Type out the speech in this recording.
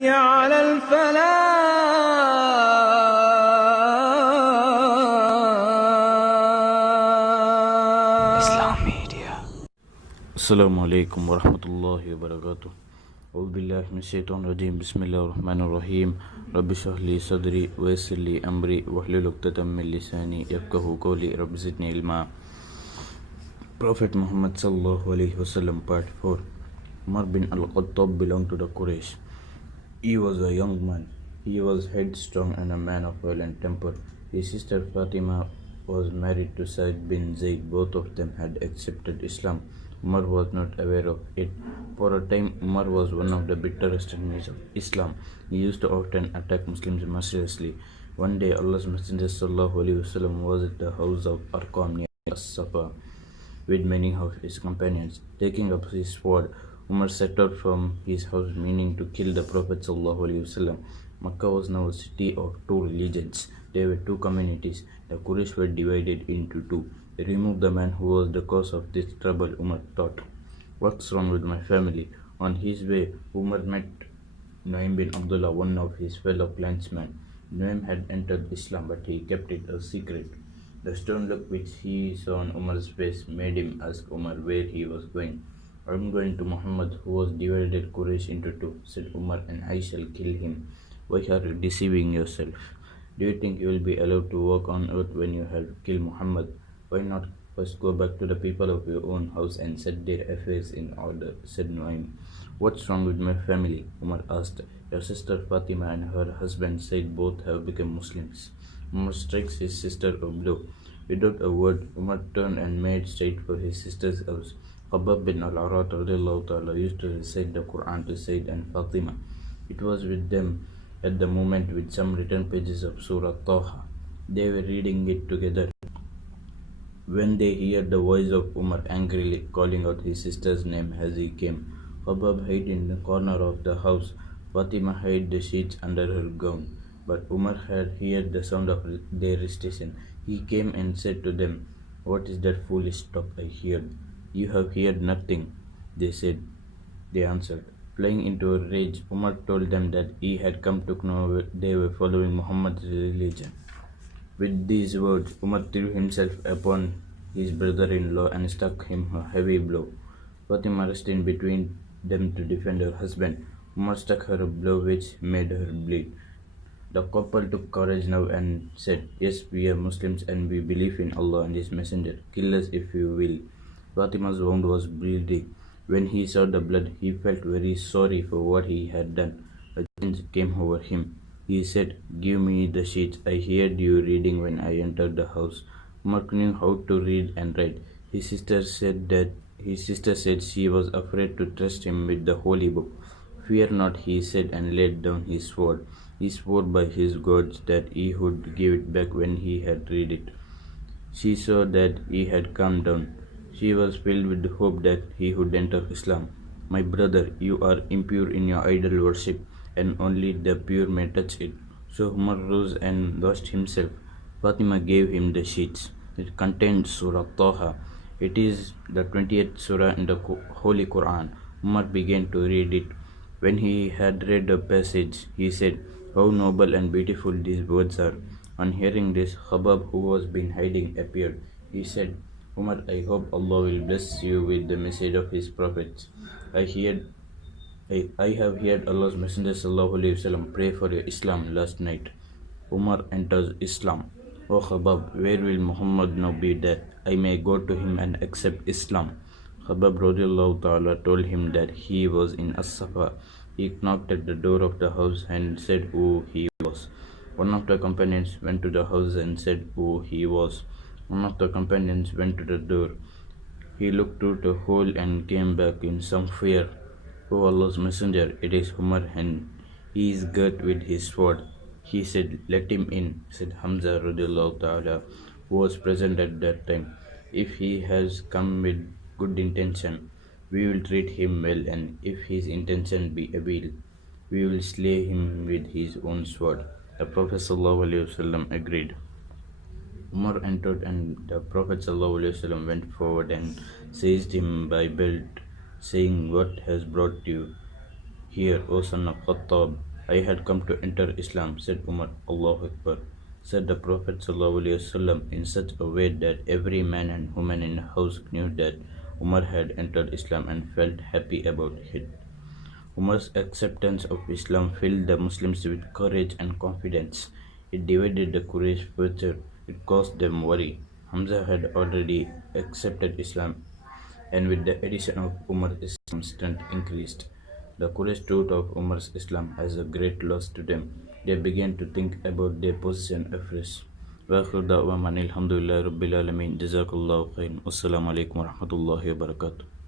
على Islam الفلاح. Media. Assalamu alaikum wa rahmatullahi wa barakatuh. أعوذ بالله من الشيطان الرجيم. بسم الله الرحمن الرحيم. رب اشرح لي صدري ويسر لي أمري واحلل عقدة من لساني يفقهوا قولي رب زدني علما. Prophet Muhammad sallallahu alaihi wasallam Part 4. Umar bin al-Khattab belonged to the Quraysh. He was a young man. He was headstrong and a man of violent temper. His sister Fatima was married to Said bin Zayd. Both of them had accepted Islam. Umar was not aware of it. For a time, Umar was one of the bitterest enemies of Islam. He used to often attack Muslims mercilessly. One day, Allah's Messenger sallallahu alaihi wasallam was at the house of Arqam near As-Safa with many of his companions. Taking up his sword, Umar set out from his house, meaning to kill the Prophet ﷺ. Makkah was now a city of two religions. There were two communities. The Quraysh were divided into two. They removed the man who was the cause of this trouble. Umar thought, "What's wrong with my family?" On his way, Umar met Nuaym bin Abdullah, one of his fellow clansmen. Nuaym had entered Islam, but he kept it a secret. The stern look which he saw on Umar's face made him ask Umar where he was going. "I'm going to Muhammad, who has divided Quraysh into two," said Umar, "and I shall kill him." "Why are you deceiving yourself? Do you think you will be allowed to walk on earth when you have killed Muhammad? Why not first go back to the people of your own house and set their affairs in order," said Nuaym. "What's wrong with my family?" Umar asked. "Your sister Fatima and her husband Said both have become Muslims." Umar strikes his sister a blow. Without a word, Umar turned and made straight for his sister's house. Khabbab bin al-Arat used to recite the Quran to Said and Fatima. It was with them at the moment with some written pages of Surah Taha. They were reading it together when they heard the voice of Umar angrily calling out his sister's name as he came. Khabbab hid in the corner of the house. Fatima hid the sheets under her gown. But Umar had heard the sound of their recitation. He came and said to them, "What is that foolish talk I heard?" "You have heard nothing," they answered. Flying into a rage, Umar told them that he had come to know they were following Muhammad's religion. With these words, Umar threw himself upon his brother-in-law and struck him a heavy blow. Fatima rushed in between them to defend her husband. Umar struck her a blow which made her bleed. The couple took courage now and said, "Yes, we are Muslims and we believe in Allah and His Messenger. Kill us if you will." Fatima's wound was bleeding. When he saw the blood, he felt very sorry for what he had done. A change came over him. He said, "Give me the sheets. I heard you reading when I entered the house." Umar knew how to read and write. His sister said she was afraid to trust him with the holy book. "Fear not," he said, and laid down his sword. He swore by his gods that he would give it back when he had read it. She saw that he had calmed down. She was filled with hope that he would enter Islam. "My brother, you are impure in your idol worship, and only the pure may touch it." So Umar rose and washed himself. Fatima gave him the sheets. It contained Surah Taha. It is the 20th surah in the Holy Quran. Umar began to read it. When he had read a passage, he said, "How noble and beautiful these words are." On hearing this, Khabbab, who was been hiding, appeared. He said, "Umar, I hope Allah will bless you with the message of His prophets. I have heard Allah's Messenger sallallahu alaihi wasallam pray for your Islam last night." Umar enters Islam. "O Khabbab, where will Muhammad now be that I may go to him and accept Islam?" Khabbab radiallahu ta'ala told him that he was in As-Safa. He knocked at the door of the house and said who he was. One of the companions went to the house and said who he was. One of the companions went to the door. He looked through the hole and came back in some fear. "O Allah's Messenger, it is Umar and he is girt with his sword." He said, "Let him in," said Hamza radiallahu ta'ala, who was present at that time. "If he has come with good intention, we will treat him well, and if his intention be evil, we will slay him with his own sword." The Prophet ﷺ agreed. Umar entered, and the Prophet ﷺ went forward and seized him by belt, saying, "What has brought you?" Hear, O son of Khattab, I had come to enter Islam, said Umar. Allahu Akbar, said the Prophet ﷺ in such a way that every man and woman in the house knew that Umar had entered Islam and felt happy about it. Umar's acceptance of Islam filled the Muslims with courage and confidence. It divided the Quraysh further. It caused them worry. Hamza had already accepted Islam, and with the addition of Umar, Islam's strength increased. The Quraysh thought of Umar's Islam as a great loss to them. They began to think about their position afresh. وآخر دعوانا الحمد لله رب العالمين جزاك الله خير والسلام عليكم ورحمة الله وبركاته